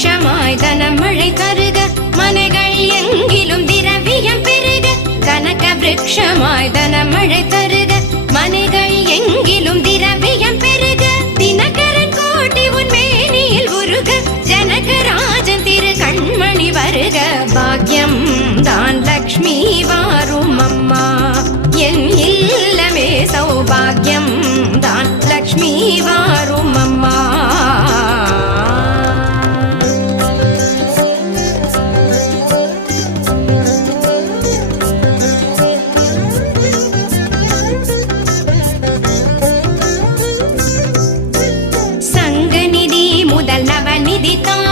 விருட்சமாய் தனமழை தருக மனைகள் எங்கிலும் திரவியம் பெருக கனக விருட்சமாய் தனமழை தருக மனைகள் எங்கிலும் திரவியம் பெருக தினகரன் கோட்டி உன் மேனியில் உருக ஜனகராஜன் திரு கண்மணி வருக பாக்யம் தான் லக்ஷ்மி வாரும் அம்மா என் இல்லமே சௌபாகியம் தான் லக்ஷ்மி வாரும் அம்மா சங்கநிதி முதல் நவநிதி தான்